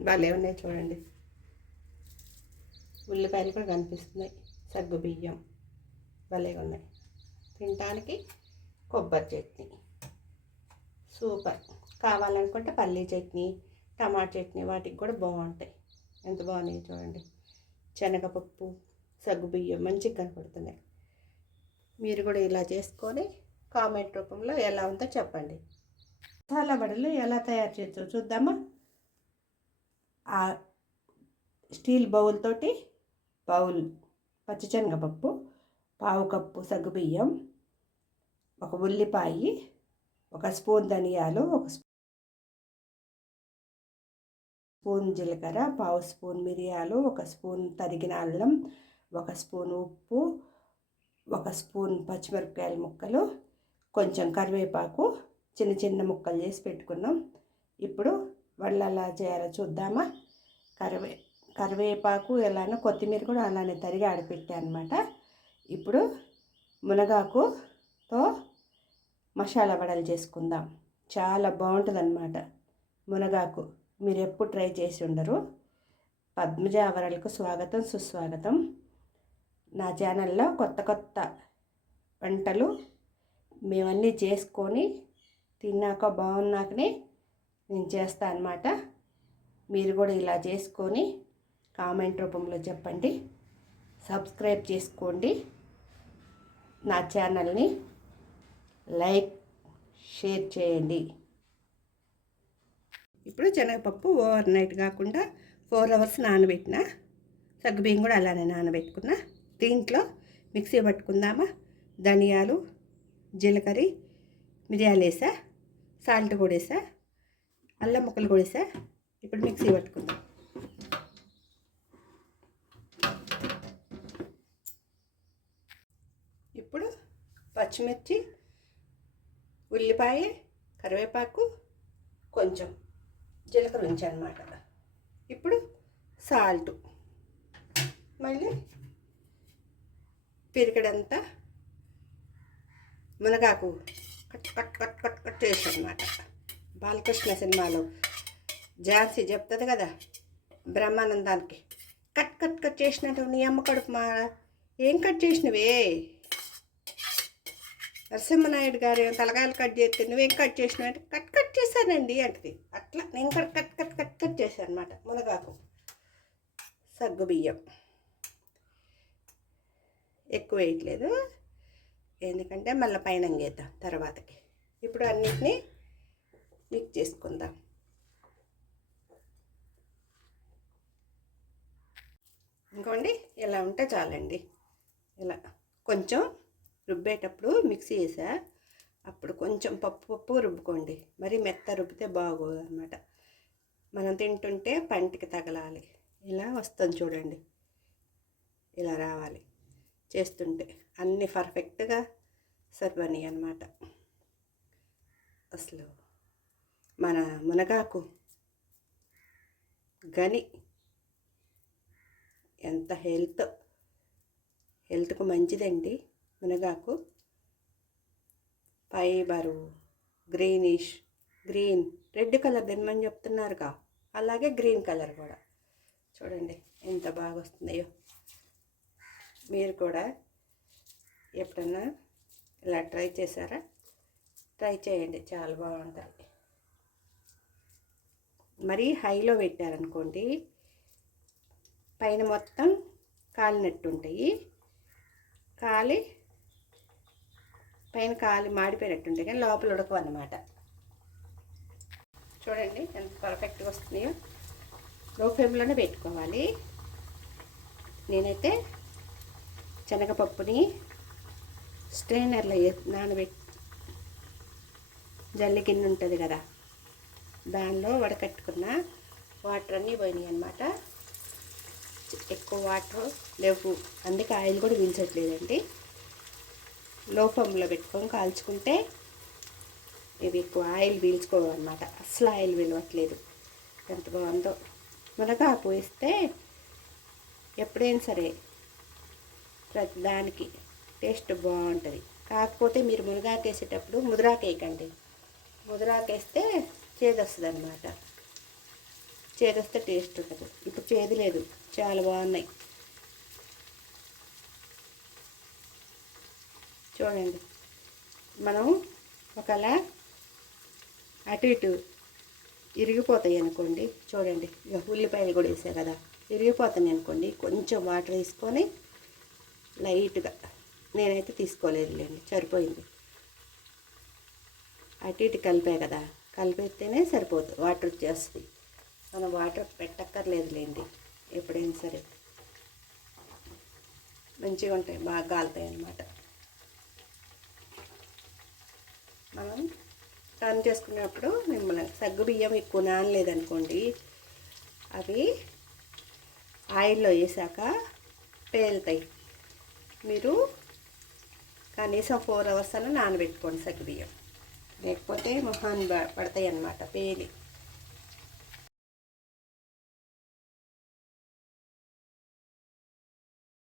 భలే ఉన్నాయి చూడండి. ఉల్లిపాయలు కూడా కనిపిస్తున్నాయి. సగ్గు బియ్యం. భలే ఉన్నాయి. తినటానికి కొబ్బరి చట్నీ. సూపర్. కావాలనుకుంటే పల్లీ చట్నీ టమాటా చట్నీ వాటికి కూడా బాగుంటాయి. ఎంత బాగున్నాయి చూడండి. శనగపప్పు సగ్గు బియ్యం మంచిగా కనపడుతున్నాయి మీరు కూడా ఇలా చేసుకొని కామెంట్ రూపంలో ఎలా ఉందో చెప్పండి. మసాలా వడలు ఎలా తయారు చేయొచ్చో చూద్దామా? ఆ స్టీల్ బౌల్ తోటి బౌల్ పచ్చిశనగపప్పు పావు కప్పు సగ్గుబియ్యం ఒక ఉల్లిపాయ ఒక స్పూన్ ధనియాలు ఒక స్పూన్ జీలకర్ర పావు స్పూన్ మిరియాలు ఒక స్పూన్ తరిగిన అల్లం ఒక స్పూన్ ఉప్పు ఒక స్పూన్ పచ్చిమిరపకాయల ముక్కలు కొంచెం కరివేపాకు చిన్న చిన్న ముక్కలు చేసి పెట్టుకున్నాం. ఇప్పుడు వాళ్ళు అలా చేయాలో చూద్దామా? కరివే కరివేపాకు ఎలానో కొత్తిమీర కూడా అలానే తరిగి ఆడిపెట్టా అనమాట ఇప్పుడు మునగాకుతో మసాలా వడలు చేసుకుందాం. చాలా బాగుంటుందన్నమాట మునగాకు. మీరు ఎప్పుడు ట్రై చేసి ఉండరు. పద్మజ అవరలకు స్వాగతం సుస్వాగతం. నా ఛానల్లో కొత్త కొత్త వంటలు మేమన్నీ చేసుకొని తిన్నాక బాగున్నాకనే నేను చేస్తాను అనమాట మీరు కూడా ఇలా చేసుకొని కామెంట్ రూపంలో చెప్పండి. సబ్స్క్రైబ్ చేసుకోండి. నా ఛానల్ని లైక్ షేర్ చేయండి. ఇప్పుడు శనగపప్పు ఓవర్ నైట్ కాకుండా ఫోర్ అవర్స్ నానబెట్టిన. సగ్గుబియ్యం కూడా అలానే నానబెట్టుకున్నా. దీంట్లో మిక్సీ పట్టుకుందామా? ధనియాలు జీలకర్ర మిరియాలు వేసా సాల్ట్ కూడా వేసా అల్లం ముక్కలు కొడిసా ఇప్పుడు మిక్సీ పట్టుకుందాం. ఇప్పుడు పచ్చిమిర్చి ఉల్లిపాయ కరివేపాకు కొంచెం జీలకర్ర ఉంచానమాట ఇప్పుడు సాల్ట్. మళ్ళీ పిరికడంతా మునగాకు cut cut cut cut cut చేసానమాట Balakrishna సినిమాలో ఝాన్సీ చెప్తుంది కదా బ్రహ్మానందానికి కట్ కట్ కట్ చేసినట్టు నీ అమ్మ కడుపు మా ఏం కట్ చేసినవే? నరసింహనాయుడు గారు ఏం తలకాయలు కట్ చేస్తే నువ్వేం కట్ చేసినావు అంటే కట్ కట్ చేశానండి అంటది. అట్లా నేను cut cut cut cut cut చేశాను అనమాట మునగాకు సగ్గు బియ్యం. ఎక్కువ వేయట్లేదు. ఎందుకంటే మళ్ళీ పైన గేద్దాం తర్వాతకి. ఇప్పుడు అన్నిటినీ మిక్స్ చేసుకుందాం. ఇంకోండి ఇలా ఉంటే చాలండి. ఇలా కొంచెం రుబ్బేటప్పుడు మిక్సీ వేసా. అప్పుడు కొంచెం పప్పు పప్పు రుబ్బుకోండి. మరి మెత్త రుబ్బితే బాగోదు అనమాట మనం తింటుంటే పంటికి తగలాలి. ఇలా వస్తుంది చూడండి. ఇలా రావాలి. చేస్తుంటే అన్ని పర్ఫెక్ట్గా సరిపని అనమాట అసలు మన మునగాకు గని ఎంత హెల్త్ హెల్త్కు మంచిదండి మునగాకు. Fibre greenish green red colour తినమని చెప్తున్నారుగా. అలాగే గ్రీన్ కలర్ కూడా. చూడండి ఎంత బాగా వస్తున్నాయో మీరు కూడా ఎప్పుడన్నా ఇలా ట్రై చేశారా? ట్రై చేయండి చాలా బాగుంటుంది మరీ హైలో పెట్టారనుకోండి పైన మొత్తం కాలినట్టు ఉంటాయి. కాలి పైన కాలి మాడిపోయినట్టు ఉంటాయి కానీ లోపల ఉడకవు అన్నమాట. చూడండి ఎంత పర్ఫెక్ట్గా వస్తున్నాయో. లో ఫ్లేమ్లోనే పెట్టుకోవాలి. నేనైతే శనగపప్పుని స్ట్రైనర్లో నానబెట్టి జల్లి గిన్నె ఉంటుంది కదా దానిలో వడకట్టుకున్న వాటర్ అన్నీ పోయినాయి అనమాట ఎక్కువ వాటర్ లేవు. అందుకే ఆయిల్ కూడా పీల్చట్లేదండి. లో ఫ్లేమ్లో పెట్టుకొని కాల్చుకుంటే ఇవి ఎక్కువ ఆయిల్ పీల్చుకోవన్నమాట. అసలు ఆయిల్ విలవట్లేదు ఎంత బాగుందో. మునగాకు వేస్తే ఎప్పుడైనా సరే ప్రతి దానికి టేస్ట్ బాగుంటుంది. కాకపోతే మీరు మునగాకు వేసేటప్పుడు ముదిరాకు వేయకండి. ముదిరాకు వేస్తే చేదు వస్తుంది అనమాట చేదొస్తే టేస్ట్ ఉండదు ఇప్పుడు చేదు లేదు చాలా బాగున్నాయి. చూడండి. మనం ఒకవేళ అటు ఇటు ఇరిగిపోతాయి అనుకోండి. చూడండి. ఇక ఉల్లిపాయలు కూడా వేసా కదా. ఇరిగిపోతాయి అనుకోండి. కొంచెం వాటర్ వేసుకొని లైట్గా నేనైతే తీసుకోలేదులేండి. సరిపోయింది. అటు ఇటు కలిపే కదా. కలిపితేనే సరిపోతుంది. వాటర్ వచ్చేస్తుంది. మనం వాటర్ పెట్టక్కర్లేదులేండి ఎప్పుడైనా సరే. మంచిగా ఉంటాయి. బాగా కాలుతాయి అన్నమాట. మనం టర్న్ చేసుకున్నప్పుడు మిమ్మల్ని సగ్గు బియ్యం ఎక్కువ నానలేదనుకోండి అవి ఆయిల్లో వేసాక పేలుతాయి. మీరు కనీసం ఫోర్ అవర్స్ అన్న నానబెట్టుకోండి సగ్గు బియ్యం. లేకపోతే మొహాన్ని పడతాయి అన్నమాట పేలి.